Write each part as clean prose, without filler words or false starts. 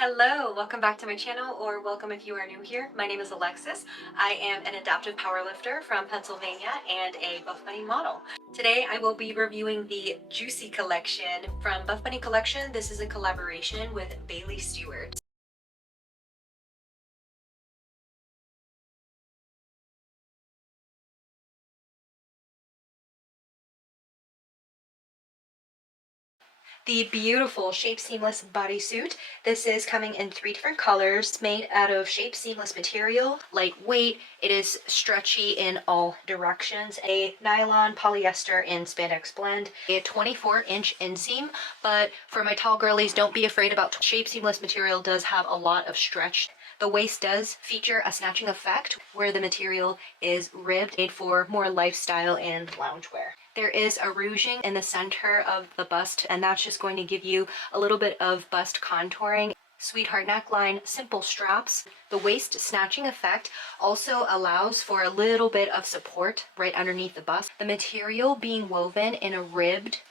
Hello, welcome back to my channel, or welcome if you are new here. My name is Alexis. I am an adaptive powerlifter from Pennsylvania and a Buff Bunny model. Today I will be reviewing the Juicy collection from Buff Bunny Collection. This is a collaboration with Bailey Stewart. The beautiful Shape Seamless bodysuit. This is coming in 3 different colors. It's made out of Shape Seamless material, lightweight. It is stretchy in all directions. A nylon, polyester, and spandex blend. A 24-inch inseam, but for my tall girlies, don't be afraid about Shape Seamless material. Does have a lot of stretch. The waist does feature a snatching effect where the material is ribbed, made for more lifestyle and loungewear. There is a ruching in the center of the bust, and that's just going to give you a little bit of bust contouring. Sweetheart neckline, simple straps. The waist snatching effect also allows for a little bit of support right underneath the bust. The material being woven in a ribbed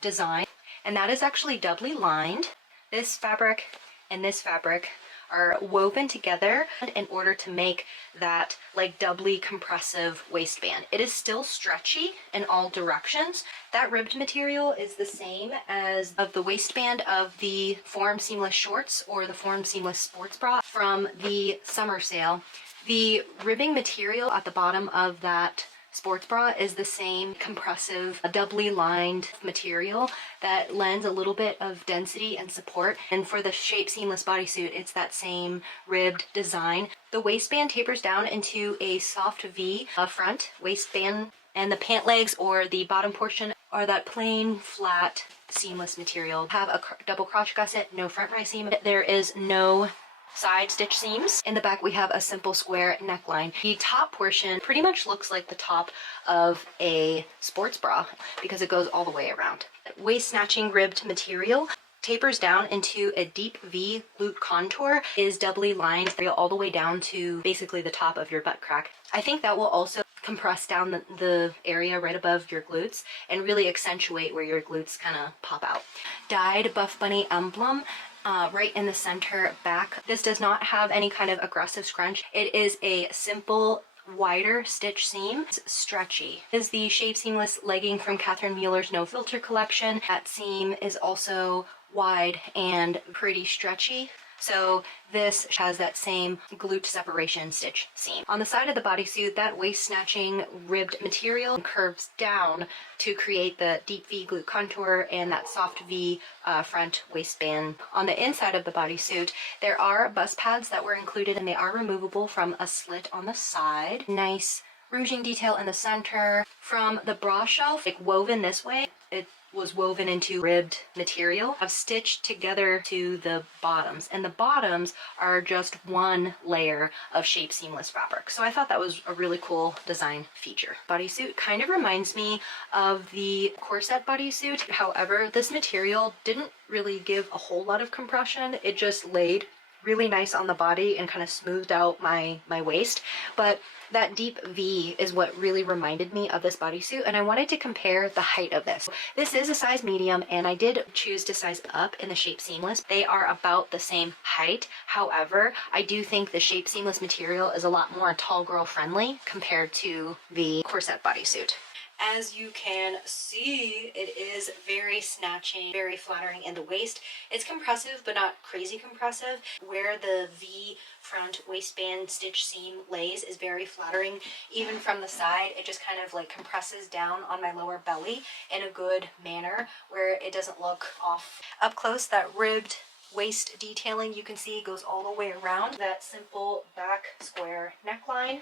design, and that is actually doubly lined. This fabric and this fabric are woven together in order to make that like doubly compressive waistband. It is still stretchy in all directions. That ribbed material is the same as of the waistband of the Form Seamless shorts or the Form Seamless sports bra from the summer sale. The ribbing material at the bottom of that sports bra is the same compressive, doubly lined material that lends a little bit of density and support. And for the Shape Seamless bodysuit, it's that same ribbed design. The waistband tapers down into a soft V front waistband, and the pant legs or the bottom portion are that plain, flat, seamless material. Have a double crotch gusset, no front rise seam. There is no side stitch seams. In the back we have a simple square neckline. The top portion pretty much looks like the top of a sports bra because it goes all the way around. Waist snatching ribbed material tapers down into a deep V glute contour, is doubly lined all the way down to basically the top of your butt crack. I think that will also compress down the area right above your glutes and really accentuate where your glutes kind of pop out. Dyed Buff Bunny emblem right in the center back. This does not have any kind of aggressive scrunch. It is a simple wider stitch seam. It's stretchy. This is the Shape Seamless legging from Catherine Mueller's No Filter collection. That seam is also wide and pretty stretchy. So this has that same glute separation stitch seam. On the side of the bodysuit, that waist snatching ribbed material curves down to create the deep V glute contour and that soft V front waistband. On the inside of the bodysuit, there are bust pads that were included, and they are removable from a slit on the side. Nice ruching detail in the center. From the bra shelf, like woven this way, it was woven into ribbed material. I've stitched together to the bottoms, and the bottoms are just one layer of Shape Seamless fabric. So I thought that was a really cool design feature. Bodysuit kind of reminds me of the corset bodysuit. However, this material didn't really give a whole lot of compression. It just laid really nice on the body and kind of smoothed out my waist. But that deep V is what really reminded me of this bodysuit, and I wanted to compare the height of this. This is a size medium, and I did choose to size up in the Shape Seamless. They are about the same height. However, I do think the Shape Seamless material is a lot more tall girl friendly compared to the corset bodysuit. As you can see, it is very snatching, very flattering in the waist. It's compressive, but not crazy compressive. Where the V front waistband stitch seam lays is very flattering. Even from the side, it just kind of like compresses down on my lower belly in a good manner where it doesn't look off. Up close, that ribbed waist detailing you can see goes all the way around. That simple back square neckline.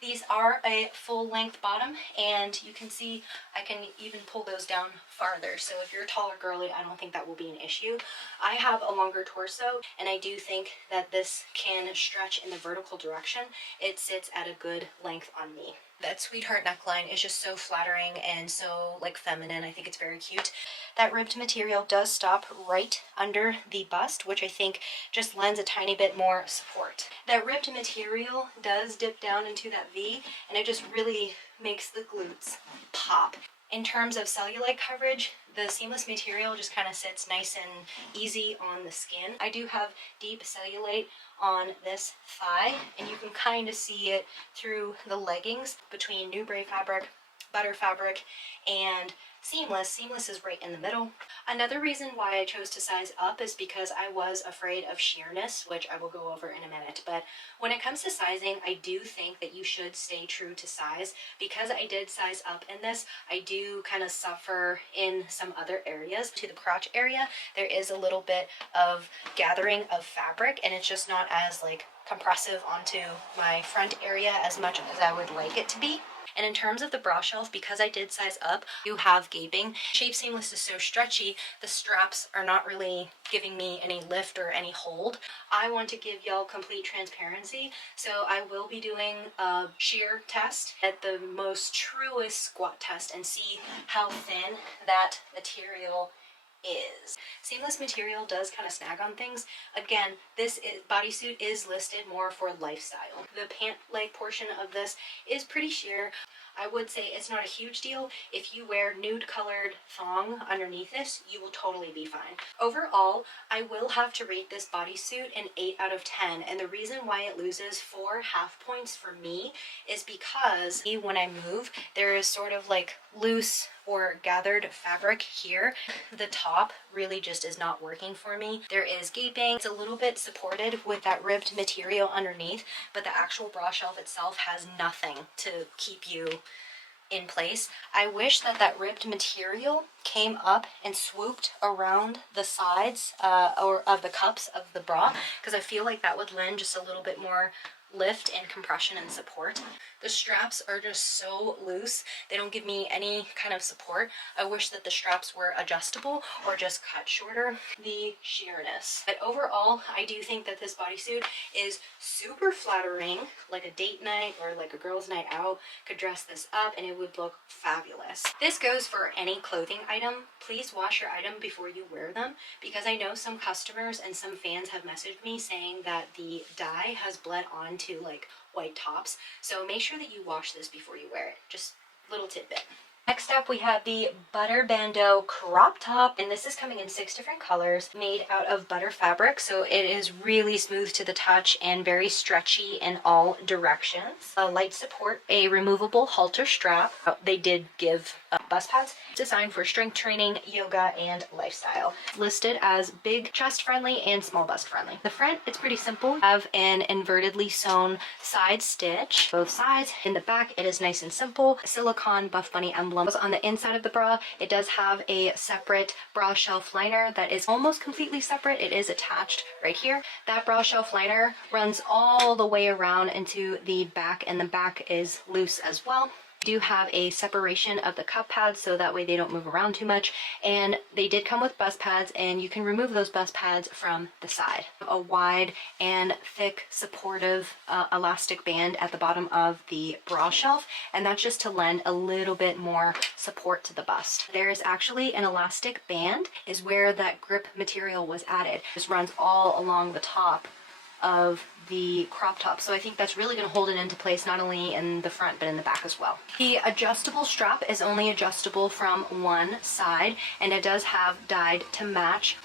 These are a full length bottom, and you can see I can even pull those down farther. So if you're a taller girly, I don't think that will be an issue. I have a longer torso, and I do think that this can stretch in the vertical direction. It sits at a good length on me. That sweetheart neckline is just so flattering and so like feminine. I think it's very cute. That ribbed material does stop right under the bust, which I think just lends a tiny bit more support. That ribbed material does dip down into that V, and it just really makes the glutes pop. In terms of cellulite coverage, the seamless material just kind of sits nice and easy on the skin. I do have deep cellulite on this thigh, and you can kind of see it through the leggings between new braid fabric, butter fabric, and seamless. Seamless is right in the middle. Another reason why I chose to size up is because I was afraid of sheerness, which I will go over in a minute. But when it comes to sizing, I do think that you should stay true to size. Because I did size up in this, I do kind of suffer in some other areas. To the crotch area, there is a little bit of gathering of fabric, and it's just not as like compressive onto my front area as much as I would like it to be. And in terms of the bra shelf, because I did size up, you have gaping. Shape Seamless is so stretchy, the straps are not really giving me any lift or any hold. I want to give y'all complete transparency, so I will be doing a shear test at the most truest squat test and see how thin that material is. Seamless material does kind of snag on things. Again, bodysuit is listed more for lifestyle. The pant leg portion of this is pretty sheer. I would say it's not a huge deal. If you wear nude colored thong underneath this, you will totally be fine. Overall, I will have to rate this bodysuit an 8 out of 10. And the reason why it loses 4 half points for me is because when I move, there is sort of like loose or gathered fabric here. The top really just is not working for me. There is gaping. It's a little bit supported with that ribbed material underneath, but the actual bra shelf itself has nothing to keep you in place. I wish that that ribbed material came up and swooped around the sides or of the cups of the bra, because I feel like that would lend just a little bit more lift and compression and support. The straps are just so loose, they don't give me any kind of support. I wish that the straps were adjustable or just cut shorter. The sheerness. But overall, I do think that this bodysuit is super flattering. Like a date night or like a girl's night out could dress this up and it would look fabulous. This goes for any clothing item. Please wash your item before you wear them, because I know some customers and some fans have messaged me saying that the dye has bled onto like white tops. So make sure that you wash this before you wear it. Just little tidbit. Next up, we have the Butter Bandeau Crop Top, and this is coming in 6 different colors, made out of butter fabric, so it is really smooth to the touch and very stretchy in all directions. A light support, a removable halter strap. They did give bust pads, designed for strength training, yoga, and lifestyle. Listed as big chest friendly and small bust friendly. The front, it's pretty simple. Have an invertedly sewn side stitch, both sides. In the back, it is nice and simple. Silicone Buff Bunny emblem. On the inside of the bra, it does have a separate bra shelf liner that is almost completely separate. It is attached right here. That bra shelf liner runs all the way around into the back, and the back is loose as well. Do have a separation of the cup pads so that way they don't move around too much, and they did come with bust pads, and you can remove those bust pads from the side. A wide and thick supportive elastic band at the bottom of the bra shelf, and that's just to lend a little bit more support to the bust. There is actually an elastic band is where that grip material was added. This runs all along the top of the crop top, so I think that's really going to hold it into place not only in the front but in the back as well. The adjustable strap is only adjustable from one side, and it does have dyed to match.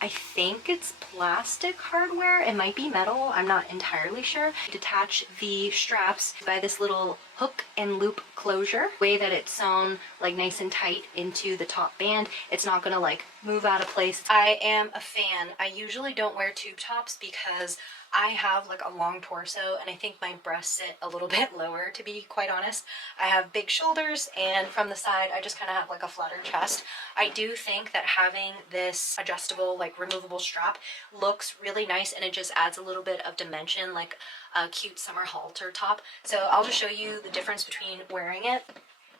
I think it's plastic hardware. It might be metal. I'm not entirely sure. Detach the straps by this little hook and loop closure. Way that it's sewn like nice and tight into the top band. It's not gonna like move out of place. I am a fan. I usually don't wear tube tops because I have like a long torso, and I think my breasts sit a little bit lower, to be quite honest. I have big shoulders, and from the side I just kind of have like a flatter chest. I do think that having this adjustable like removable strap looks really nice, and it just adds a little bit of dimension, like a cute summer halter top. So I'll just show you the difference between wearing it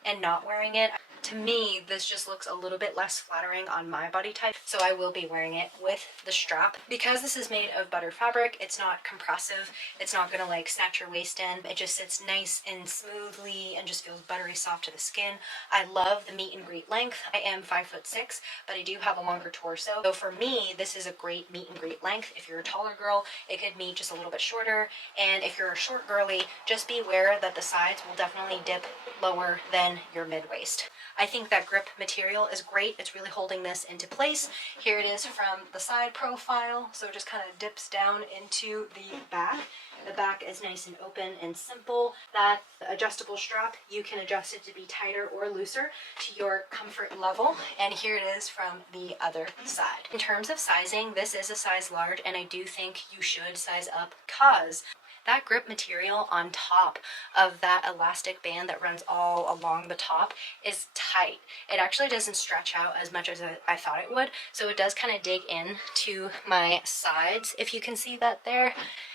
and not wearing it. To me, this just looks a little bit less flattering on my body type, so I will be wearing it with the strap. Because this is made of butter fabric, it's not compressive. It's not gonna like snatch your waist in. It just sits nice and smoothly and just feels buttery soft to the skin. I love the meet and greet length. I am 5'6", but I do have a longer torso. So for me, this is a great meet and greet length. If you're a taller girl, it could meet just a little bit shorter. And if you're a short girly, just be aware that the sides will definitely dip lower than your mid-waist. I think that grip material is great. It's really holding this into place. Here it is from the side profile, so it just kind of dips down into the back. The back is nice and open and simple. That adjustable strap, you can adjust it to be tighter or looser to your comfort level. And here it is from the other side. In terms of sizing, this is a size large, and I do think you should size up because that grip material on top of that elastic band that runs all along the top is tight. It actually doesn't stretch out as much as I thought it would, so it does kind of dig in to my sides, if you can see that there.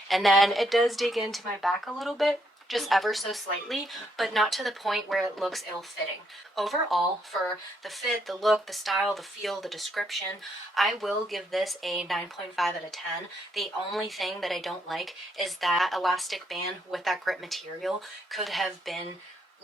And then it does dig into my back a little bit, just ever so slightly, but not to the point where it looks ill-fitting. Overall, for the fit, the look, the style, the feel, the description, I will give this a 9.5 out of 10. The only thing that I don't like is that elastic band with that grip material could have been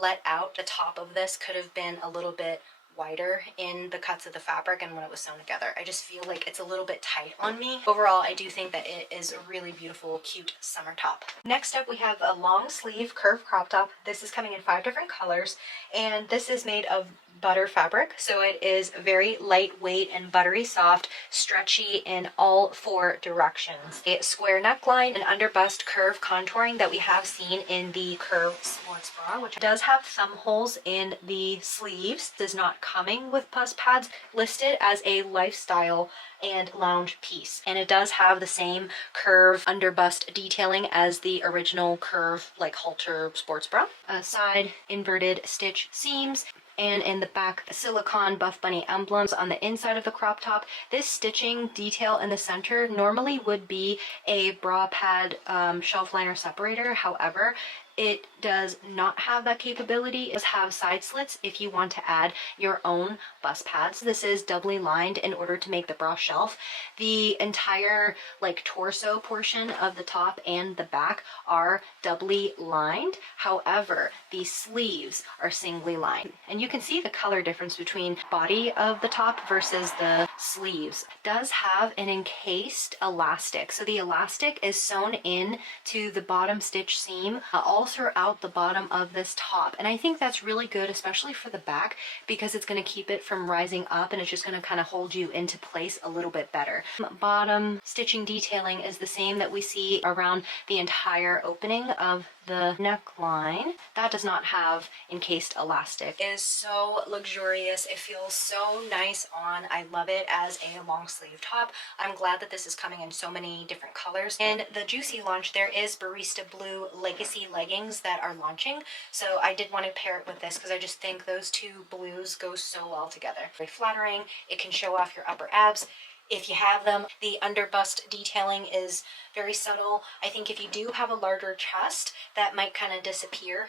let out. The top of this could have been a little bit wider in the cuts of the fabric and when it was sewn together. I just feel like it's a little bit tight on me. Overall, I do think that it is a really beautiful, cute summer top. Next up, we have a long sleeve curved crop top. This is coming in 5 different colors, and this is made of butter fabric, so it is very lightweight and buttery soft, stretchy in all 4 directions. A square neckline and under bust curve contouring that we have seen in the curved sports bra, which does have thumb holes in the sleeves. This is not coming with bust pads, listed as a lifestyle and lounge piece, and it does have the same curve under bust detailing as the original curve like halter sports bra. Side inverted stitch seams, and in the back, silicone Buff Bunny emblems on the inside of the crop top. This stitching detail in the center normally would be a bra pad shelf liner separator. However, it does not have that capability. It does have side slits if you want to add your own bust pads. This is doubly lined in order to make the bra shelf. The entire like torso portion of the top and the back are doubly lined. However, the sleeves are singly lined. And you can see the color difference between body of the top versus the sleeves. It does have an encased elastic. So the elastic is sewn in to the bottom stitch seam all throughout the bottom of this top, and I think that's really good, especially for the back, because it's going to keep it from rising up and it's just going to kind of hold you into place a little bit better. Bottom stitching detailing is the same that we see around the entire opening of the neckline. That does not have encased elastic. It is so luxurious. It feels so nice on. I love it as a long sleeve top. I'm glad that this is coming in so many different colors. And the Juicy launch, there is Barista Blue Legacy leggings that are launching, so I did want to pair it with this because I just think those 2 blues go so well together. Very flattering. It can show off your upper abs if you have them. The under bust detailing is very subtle. I think if you do have a larger chest, that might kind of disappear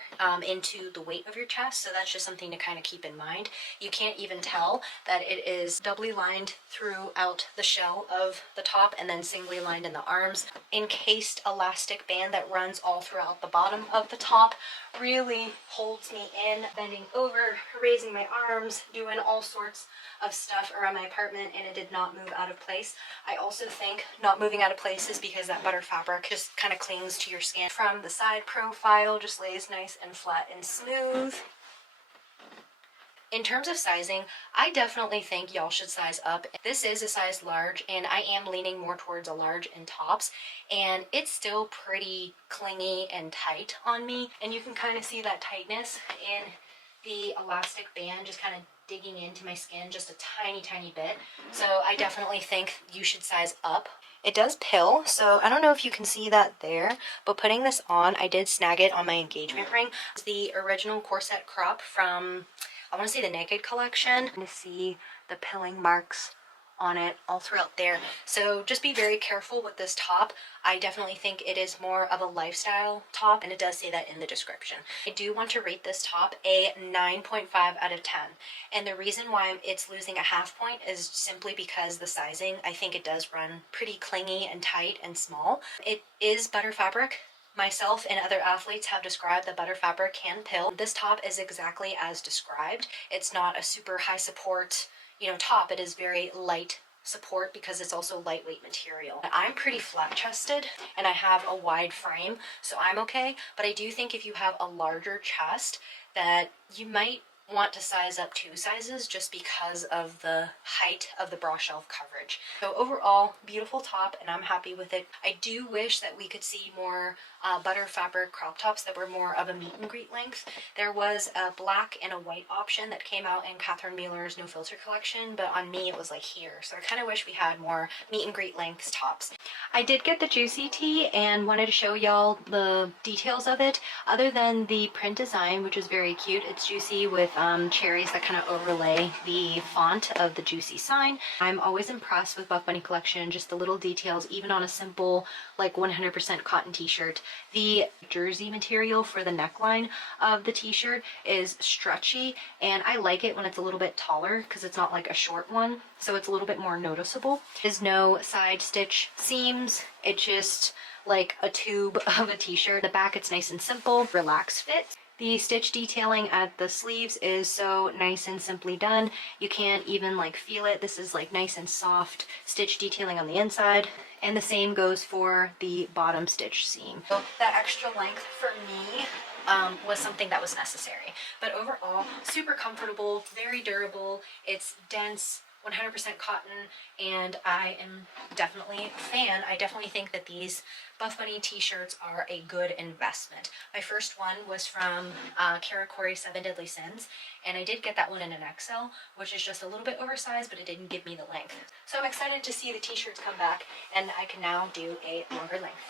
into the weight of your chest, so that's just something to kind of keep in mind. You can't even tell that it is doubly lined throughout the shell of the top and then singly lined in the arms. Encased elastic band that runs all throughout the bottom of the top really holds me in, bending over, raising my arms, doing all sorts of stuff around my apartment, and it did not move out of place. I also think not moving out of place is because that butter fabric just kind of clings to your skin. From the side profile, just lays nice and flat and smooth. In terms of sizing, I definitely think y'all should size up. This is a size large, and I am leaning more towards a large in tops, and it's still pretty clingy and tight on me, and you can kind of see that tightness in the elastic band just kind of digging into my skin just a tiny bit. So I definitely think you should size up. It does pill, so I don't know if you can see that there, but putting this on, I did snag it on my engagement ring. It's the original corset crop from, I want to say, the Naked collection. You see the pilling marks on it all throughout there. So just be very careful with this top. I definitely think it is more of a lifestyle top, and it does say that in the description. I do want to rate this top a 9.5 out of 10. And the reason why it's losing a half point is simply because the sizing, I think it does run pretty clingy and tight and small. It is butter fabric. Myself and other athletes have described that butter fabric can pill. This top is exactly as described. It's not a super high support, top. It is very light support because it's also lightweight material. I'm pretty flat chested and I have a wide frame, so I'm okay, but I do think if you have a larger chest that you might want to size up 2 sizes just because of the height of the bra shelf coverage. So overall, beautiful top, and I'm happy with it. I do wish that we could see more butter fabric crop tops that were more of a meet and greet length. There was a black and a white option that came out in Catherine Mueller's No Filter collection, but on me it was like here. So I kind of wish we had more meet and greet lengths tops. I did get the Juicy tee and wanted to show y'all the details of it. Other than the print design, which is very cute, it's juicy with cherries that kind of overlay the font of the Juicy sign. I'm always impressed with Buff Bunny collection, just the little details, even on a simple like 100% cotton t-shirt. The jersey material for the neckline of the t-shirt is stretchy, and I like it when it's a little bit taller because it's not like a short one, so it's a little bit more noticeable. There's no side stitch seams, it's just like a tube of a t-shirt. The back, it's nice and simple, relaxed fit. The stitch detailing at the sleeves is so nice and simply done. You can't even like feel it. This is like nice and soft stitch detailing on the inside. And the same goes for the bottom stitch seam. So that extra length for me was something that was necessary. But overall, super comfortable, very durable. It's dense, 100% cotton, and I am definitely a fan. I definitely think that these Buff Bunny t-shirts are a good investment. My first one was from Kara Corey 7 Deadly Sins, and I did get that one in an XL, which is just a little bit oversized, but it didn't give me the length. So I'm excited to see the t-shirts come back, and I can now do a longer length.